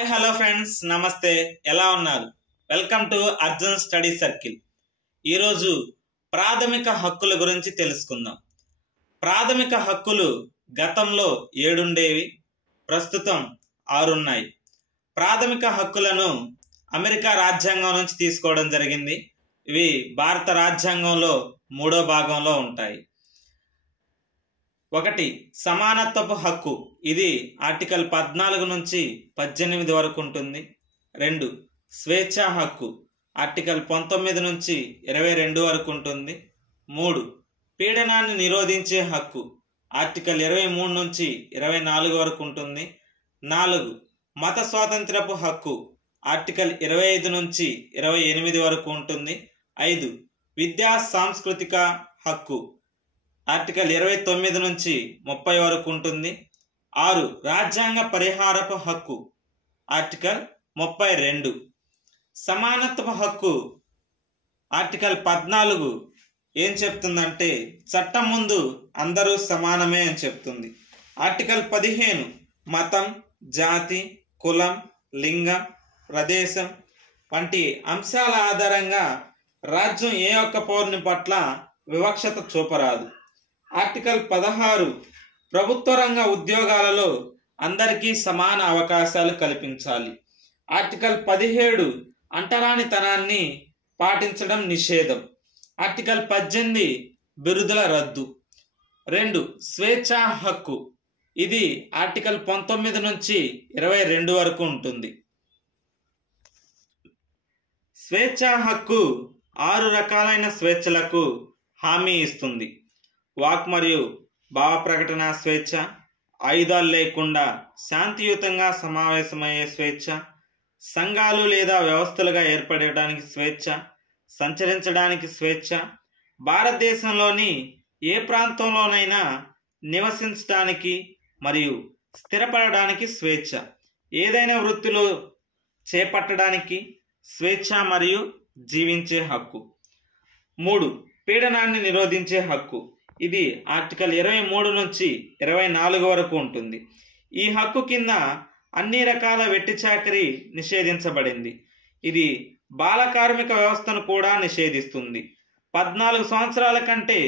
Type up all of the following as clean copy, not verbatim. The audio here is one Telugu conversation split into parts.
హాయ్ హలో ఫ్రెండ్స్, నమస్తే. ఎలా ఉన్నారు? Welcome to Arjun study circle. ఈరోజు ప్రాథమిక హక్కుల గురించి తెలుసుకుందాం. ప్రాథమిక హక్కులు గతంలో 7 ఉండేవి, ప్రస్తుతం 6 ఉన్నాయి. ప్రాథమిక హక్కులను అమెరికా రాజ్యాంగం నుంచి తీసుకోవడం జరిగింది. ఇవి భారత రాజ్యాంగంలో 3వ భాగంలో ఉంటాయి. 1. సమానత్వపు హక్కు. ఇది ఆర్టికల్ 14 నుంచి 18 వరకు ఉంటుంది. 2. స్వేచ్ఛా హక్కు. ఆర్టికల్ 19 నుంచి 22 వరకు ఉంటుంది. 3. పీడనాన్ని నిరోధించే హక్కు. ఆర్టికల్ 23 నుంచి 24 వరకు ఉంటుంది. 4. మత స్వాతంత్రపు హక్కు. ఆర్టికల్ 25 నుంచి 28 వరకు ఉంటుంది. 5. విద్యా సాంస్కృతిక హక్కు. ఆర్టికల్ 29 నుంచి 30 వరకు ఉంటుంది. 6. రాజ్యాంగ పరిహారపు హక్కు. ఆర్టికల్ 32. సమానత్వ హక్కు. ఆర్టికల్ 14 ఏం చెప్తుందంటే చట్టం ముందు అందరూ సమానమే అని చెప్తుంది. ఆర్టికల్ 15 మతం, జాతి, కులం, లింగం, ప్రదేశం వంటి అంశాల ఆధారంగా రాజ్యం ఏ ఒక్క పౌరుని పట్ల వివక్షత చూపరాదు. ఆర్టికల్ 16 ప్రభుత్వ రంగ ఉద్యోగాలలో అందరికీ సమాన అవకాశాలు కల్పించాలి. ఆర్టికల్ 17 అంటరానితనాన్ని పాటించడం నిషేధం. ఆర్టికల్ 18 బిరుదుల రద్దు. 2. స్వేచ్ఛా హక్కు. ఇది ఆర్టికల్ 19 నుంచి 22 వరకు ఉంటుంది. స్వేచ్ఛా హక్కు 6 రకాలైన స్వేచ్ఛలకు హామీ ఇస్తుంది. వాక్ మరియు భావ ప్రకటన స్వేచ్ఛ, ఆయుధాలు లేకుండా శాంతియుతంగా సమావేశమయ్యే స్వేచ్ఛ, సంఘాలు లేదా వ్యవస్థలుగా ఏర్పడడానికి స్వేచ్ఛ, సంచరించడానికి స్వేచ్ఛ, భారతదేశంలోని ఏ ప్రాంతంలోనైనా నివసించడానికి మరియు స్థిరపడడానికి స్వేచ్ఛ, ఏదైనా వృత్తిలో చేపట్టడానికి స్వేచ్ఛ మరియు జీవించే హక్కు. 3. పీడనాన్ని నిరోధించే హక్కు. ఇది ఆర్టికల్ 23 నుంచి 24 వరకు ఉంటుంది. ఈ హక్కు కింద అన్ని రకాల వెట్టి చాకరీ నిషేధించబడింది. ఇది బాల కార్మిక వ్యవస్థను కూడా నిషేధిస్తుంది. 14 సంవత్సరాల కంటే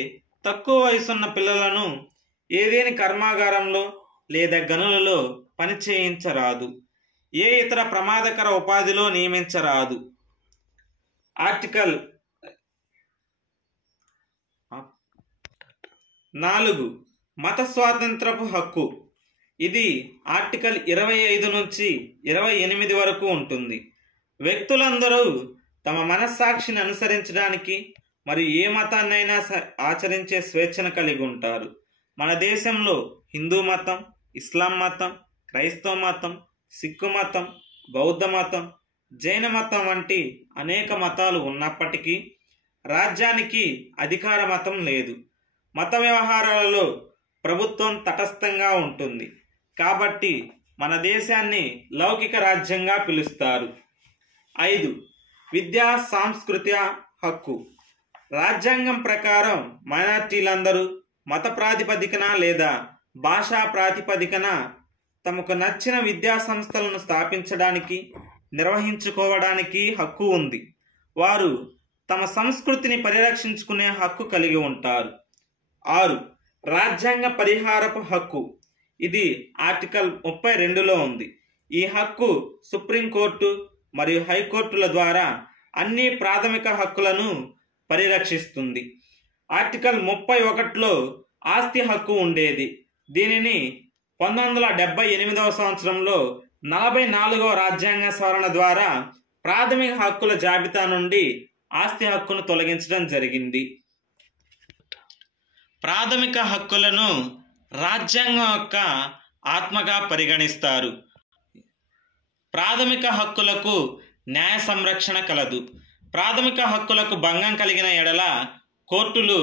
తక్కువ వయసున్న పిల్లలను ఏదేని కర్మాగారంలో లేదా గనులలో పని చేయించరాదు. ఏ ఇతర ప్రమాదకర ఉపాధిలో నియమించరాదు. ఆర్టికల్ 4. మత స్వాతంత్రపు హక్కు. ఇది ఆర్టికల్ 25 నుంచి 28 వరకు ఉంటుంది. వ్యక్తులందరూ తమ మనస్సాక్షిని అనుసరించడానికి మరియు ఏ మతాన్నైనా ఆచరించే స్వేచ్ఛను కలిగి ఉంటారు. మన దేశంలో హిందూ మతం, ఇస్లాం మతం, క్రైస్తవ మతం, సిక్కు మతం, బౌద్ధ మతం, జైన మతం వంటి అనేక మతాలు ఉన్నప్పటికీ రాజ్యానికి అధికార మతం లేదు. మత వ్యవహారాలలో ప్రభుత్వం తటస్థంగా ఉంటుంది. కాబట్టి మన దేశాన్ని లౌకిక రాజ్యంగా పిలుస్తారు. 5. విద్యా సాంస్కృతిక హక్కు. రాజ్యాంగం ప్రకారం మైనారిటీలందరూ మత ప్రాతిపదికన లేదా భాషా ప్రాతిపదికన తమకు నచ్చిన విద్యా సంస్థలను స్థాపించడానికి, నిర్వహించుకోవడానికి హక్కు ఉంది. వారు తమ సంస్కృతిని పరిరక్షించుకునే హక్కు కలిగి ఉంటారు. 6. రాజ్యాంగ పరిహారపు హక్కు. ఇది ఆర్టికల్ 32లో ఉంది. ఈ హక్కు సుప్రీంకోర్టు మరియు హైకోర్టుల ద్వారా అన్ని ప్రాథమిక హక్కులను పరిరక్షిస్తుంది. ఆర్టికల్ 31లో ఆస్తి హక్కు ఉండేది. దీనిని 1978వ సంవత్సరంలో 44వ రాజ్యాంగ సవరణ ద్వారా ప్రాథమిక హక్కుల జాబితా నుండి ఆస్తి హక్కును తొలగించడం జరిగింది. ప్రాథమిక హక్కులను రాజ్యాంగం యొక్క ఆత్మగా పరిగణిస్తారు. ప్రాథమిక హక్కులకు న్యాయ సంరక్షణ కలదు. ప్రాథమిక హక్కులకు భంగం కలిగిన ఎడల కోర్టులు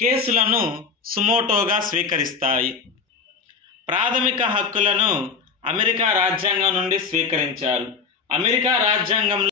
కేసులను సుమోటోగా స్వీకరిస్తాయి. ప్రాథమిక హక్కులను అమెరికా రాజ్యాంగం నుండి స్వీకరించారు. అమెరికా రాజ్యాంగంలో